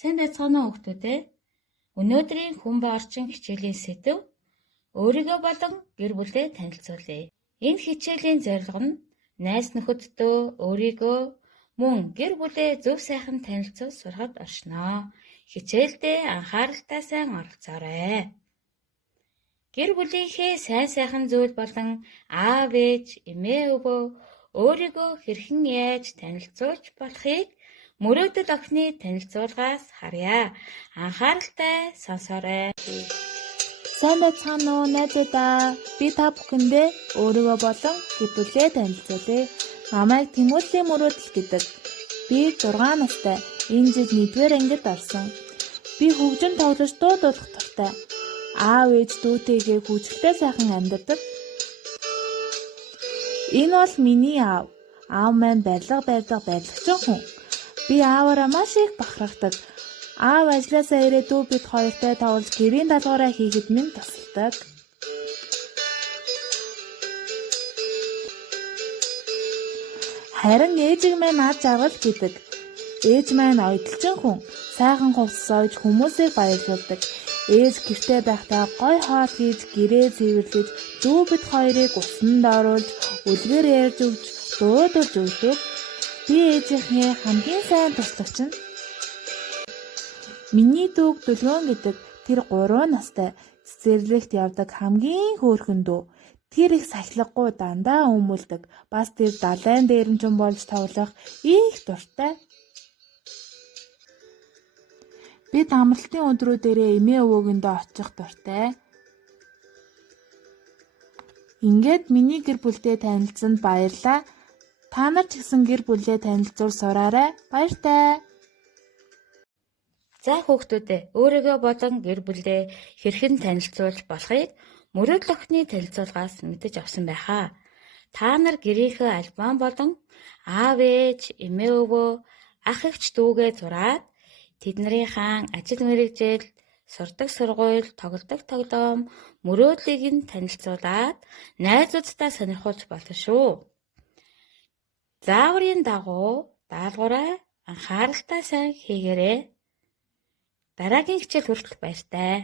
Сайн байцгаана уу хүүхдүүд ээ. Өнөөдрийн хүн ба орчин хичээлийн сэдэв өөрийгөө болон гэр бүлээ танилцуулъя. Энэ хичээлийн зорилго нь найз нөхөддөө өөрийгөө мөн гэр бүлээ зөв сайхан танилцуул сурахад оршноо. Хичээлдээ анхааралтай сайн оролцоорой. Гэр бүлийнхээ сайн сайхан зүйл болон аав ээж, эмээ өвөө өөрийгөө хэрхэн яаж танилцуулж болохыг мөрөөдөл охины танилцуулгаас харъя. Анхааралтай сонсоорой. Сайн байцгаана уу найзуудаа. Би та бүхэндээ өөрийгөө болон гэр бүлээ танилцуулъя. Намайг Тэмүүлийн мөрөөдөл гэдэг. Би 6 настай. Энэ жил 1-р ангид орсон. Би хөгжин тоглож дуу дуулах дуртай. Аав ээж дүүтэйгээ хүчтэй сайхан амьдардаг. Энэ бол миний аав. Аав маань барилга барьдаг барилгачин хүн. Би ааваараа маш их бахархдаг. Аав ажилласаа ирээд дүү бид хоёртой тоглож гэрийн даалгавраа хийхэд минь тусалдаг. Харин ээжиг маань ад жаргал гэдэг. Ээж маань ойдлчин хүн. Сайхан хувцас сойж хүмүүсийг баярлуулдаг. Ээж гэртээ байхдаа гой хоол хийж гэрээ цэвэрлэж дүү бид хоёрыг усанд оруулж үлгэр ярьж өгч дуудулж өгдөг. Би ээжийнхээ хамгийн сайн туслагч нь. Миний дүүг Дүлгөөн гэдэг. Тэр 3 настай. Цэцэрлэгт явдаг хамгийн хөөрхөн дүү. Тэр их сахилгагүй дандаа өмүүлдэг. Бас тэр далайн дээрэмчин болж тоглох их дуртай. Бид амралтын өдрүүдээрээ эмээ өвөөгөндөө очих дуртай. Ингээд миний гэр бүлтэй танилцсанд баярлалаа. Та нар ч гэсэн гэр бүлээ танилцуул сураарай. Баяртай. За хүүхдүүдээ өөрийгөө болон гэр бүлээ хэрхэн танилцуулж болохыг мөрөөдөл охины танилцуулгаас мэдэж авсан байхаа. Та нар гэрийнхээ альбом болон аав ээж, эмээ өвөө, ах эгч дүүгээ зураад тэднэрийн ажил мэргэжил, сурдаг сургууль, тоглодог тоглоом, мөрөөдлийг нь танилцуулаад найзуудтай сонирхуулж болно шүү. Зааврын дагуу даалгавраа анхааралтай сайн хийгээрэй. Дараагийн хичээл хүртэл баяртай.